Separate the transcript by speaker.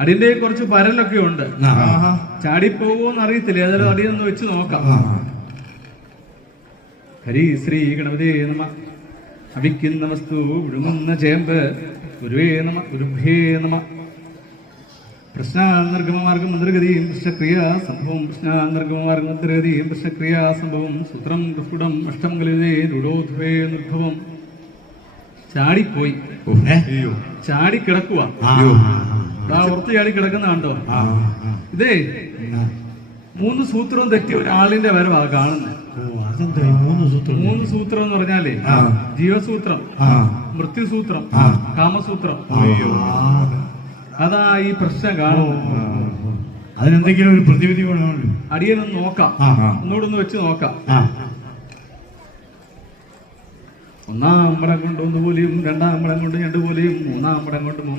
Speaker 1: അടിന്റെ കുറച്ച് പരലൊക്കെ ഉണ്ട്. ചാടിപ്പോകുമോന്ന് അറിയത്തില്ല ഏതായാലും അടിയൊന്ന് വെച്ച് നോക്കാം. ഹരി ശ്രീ ഗണപതി നമ. അവിക്കുന്ന വസ്തു വിഴുങ്ങുന്ന ചേമ്പ്. ഗുരുവേ നമ. ഗുരുഭേ നമ. പ്രശ്നാന്തർഗമമാർഗം മന്ത്രഗതിയും പ്രശ്നക്രിയ സംഭവം. പ്രശ്നാന്തർഗമമാർഗം മന്ത്രഗതിയും പ്രശ്നക്രിയ സംഭവം. സൂത്രം പ്രസ്ഫുടം അഷ്ടം കലിതേ രുടോധുവേ നിർഭവം. ചാടിപ്പോയി. ചാടി കിടക്കുക ചാടി കിടക്കുന്ന കണ്ടോ. ഇതേ. മൂന്ന് സൂത്രം തെറ്റി ഒരാളിന്റെ വരവാ കാണുന്നത്
Speaker 2: മൂന്ന് സൂത്രം
Speaker 1: മൂന്ന് സൂത്രം എന്ന് പറഞ്ഞാലേ. ജീവസൂത്രം. മൃത്യുസൂത്രം. കാമസൂത്രം അതാ ഈ പ്രശ്നം കാണുന്നു
Speaker 2: അതിനെന്തെങ്കിലും ഒരു പ്രതിവിധി
Speaker 1: അടിയനൊന്ന് നോക്കാം. ഒന്നുകൂടെ ഒന്ന് വെച്ച് നോക്കാം ഒന്നാം പടം കൊണ്ട് ഒന്ന് പോലെയും രണ്ടാം പടം കൊണ്ട് രണ്ട് പോലെയും മൂന്നാം പടം കൊണ്ട് മൂന്ന്